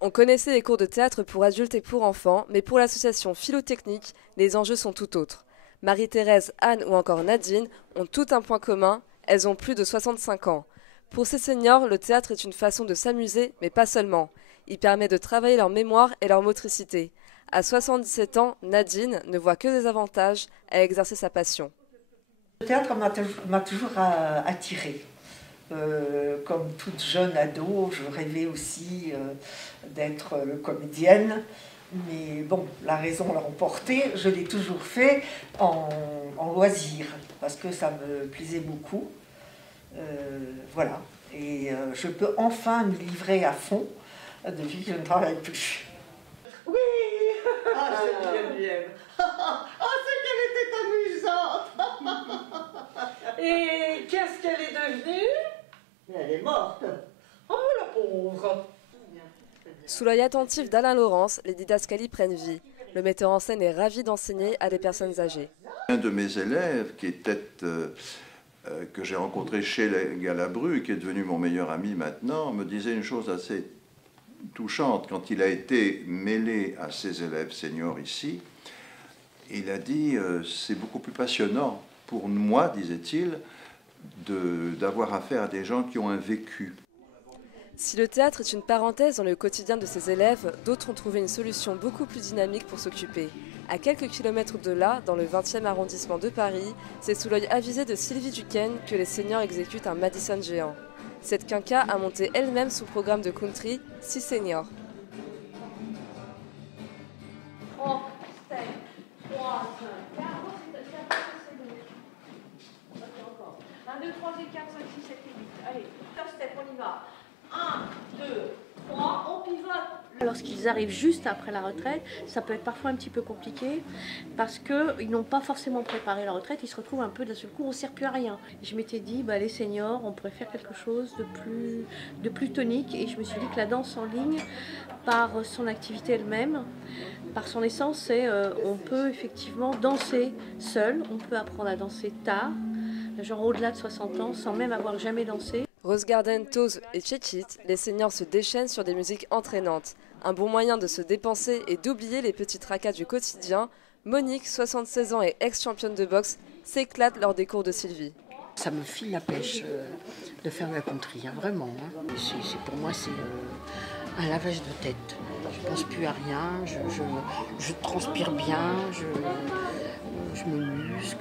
On connaissait les cours de théâtre pour adultes et pour enfants, mais pour l'association philotechnique, les enjeux sont tout autres. Marie-Thérèse, Anne ou encore Nadine ont tout un point commun, elles ont plus de 65 ans. Pour ces seniors, le théâtre est une façon de s'amuser, mais pas seulement. Il permet de travailler leur mémoire et leur motricité. À 77 ans, Nadine ne voit que des avantages à exercer sa passion. Le théâtre m'a toujours attirée. Comme toute jeune ado, je rêvais aussi d'être comédienne. Mais bon, la raison l'a emporté. Je l'ai toujours fait en loisir, parce que ça me plaisait beaucoup. Voilà. Et je peux enfin me livrer à fond depuis que je ne travaille plus. Oui. Ah, c'est Geneviève. Oh, c'est qu'elle était amusante. Et qu'est-ce qu'elle est devenue? Elle est morte. Oh, la pauvre. Sous l'œil attentif d'Alain Laurence, les didascalies prennent vie. Le metteur en scène est ravi d'enseigner à des personnes âgées. Un de mes élèves, que j'ai rencontré chez les Galabru, qui est devenu mon meilleur ami maintenant, me disait une chose assez touchante. Quand il a été mêlé à ses élèves seniors ici, il a dit c'est beaucoup plus passionnant pour moi, disait-il, d'avoir affaire à des gens qui ont un vécu. Si le théâtre est une parenthèse dans le quotidien de ses élèves, d'autres ont trouvé une solution beaucoup plus dynamique pour s'occuper. À quelques kilomètres de là, dans le 20e arrondissement de Paris, c'est sous l'œil avisé de Sylvie Duquesne que les seniors exécutent un Madison géant. Cette quinca a monté elle-même son programme de country 6 seniors. 3, 7, 3, 5, 4, 1, 2, 3, 4, 5, 6, 7, 8. Allez, first step, on y va. 1, 2, 3, on pivote. Lorsqu'ils arrivent juste après la retraite, ça peut être parfois un petit peu compliqué parce qu'ils n'ont pas forcément préparé la retraite, ils se retrouvent un peu d'un seul coup, on ne sert plus à rien. Je m'étais dit, les seniors, on pourrait faire quelque chose de plus tonique et je me suis dit que la danse en ligne, par son activité elle-même, par son essence, on peut effectivement danser seul, on peut apprendre à danser tard, genre au-delà de 60 ans, sans même avoir jamais dansé. Rose Garden, Toz et Tchétchit, les seniors se déchaînent sur des musiques entraînantes. Un bon moyen de se dépenser et d'oublier les petits tracas du quotidien. Monique, 76 ans et ex-championne de boxe, s'éclate lors des cours de Sylvie. Ça me file la pêche de faire la country, vraiment. Pour moi, c'est un lavage de tête. Je ne pense plus à rien, je transpire bien, je me muscle,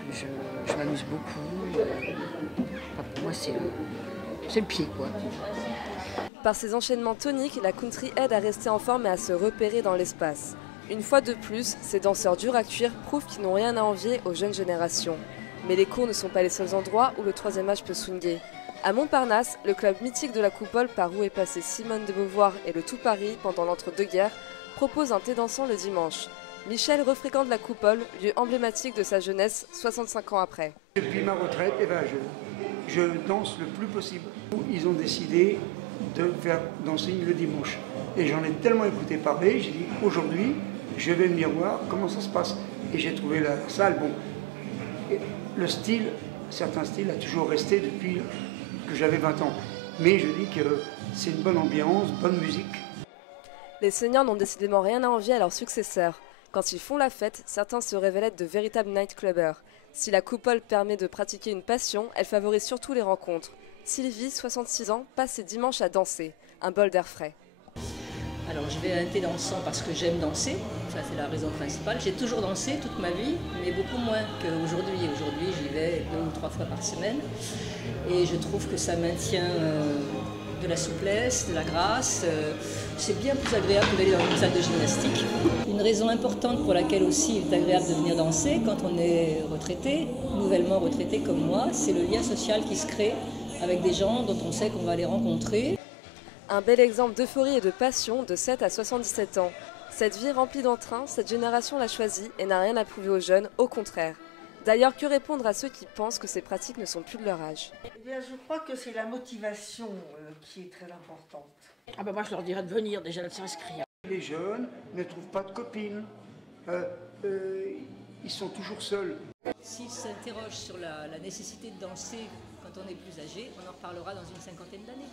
je m'amuse beaucoup. Pour moi, c'est le pied, quoi. Par ses enchaînements toniques, la country aide à rester en forme et à se repérer dans l'espace. Une fois de plus, ces danseurs durs à cuire prouvent qu'ils n'ont rien à envier aux jeunes générations. Mais les cours ne sont pas les seuls endroits où le troisième âge peut swinguer. À Montparnasse, le club mythique de la Coupole par où est passée Simone de Beauvoir et le tout Paris pendant l'entre-deux-guerres, propose un thé dansant le dimanche. Michel refréquente la Coupole, lieu emblématique de sa jeunesse 65 ans après. Depuis ma retraite, je danse le plus possible. Ils ont décidé de faire danser le dimanche. Et j'en ai tellement écouté parler, j'ai dit aujourd'hui, je vais venir voir comment ça se passe. Et j'ai trouvé la salle, bon. Et le style, certains styles, a toujours resté depuis que j'avais 20 ans. Mais je dis que c'est une bonne ambiance, bonne musique. Les seniors n'ont décidément rien à envier à leurs successeurs. Quand ils font la fête, certains se révèlent être de véritables nightclubbers. Si la Coupole permet de pratiquer une passion, elle favorise surtout les rencontres. Sylvie, 66 ans, passe ses dimanches à danser. Un bol d'air frais. Alors je vais à un thé dansant parce que j'aime danser, ça c'est la raison principale. J'ai toujours dansé toute ma vie, mais beaucoup moins qu'aujourd'hui. Aujourd'hui j'y vais 2 ou 3 fois par semaine et je trouve que ça maintient de la souplesse, de la grâce. C'est bien plus agréable que d'aller dans une salle de gymnastique. Une raison importante pour laquelle aussi il est agréable de venir danser quand on est retraité, nouvellement retraité comme moi, c'est le lien social qui se crée avec des gens dont on sait qu'on va les rencontrer. Un bel exemple d'euphorie et de passion de 7 à 77 ans. Cette vie remplie d'entrain, cette génération l'a choisie et n'a rien à prouver aux jeunes, au contraire. D'ailleurs, que répondre à ceux qui pensent que ces pratiques ne sont plus de leur âge? Eh bien, je crois que c'est la motivation qui est très importante. Moi, je leur dirais de venir déjà, de s'inscrire. Les jeunes ne trouvent pas de copines. Ils sont toujours seuls. S'ils s'interrogent sur la nécessité de danser quand on est plus âgé, on en reparlera dans une 50aine d'années.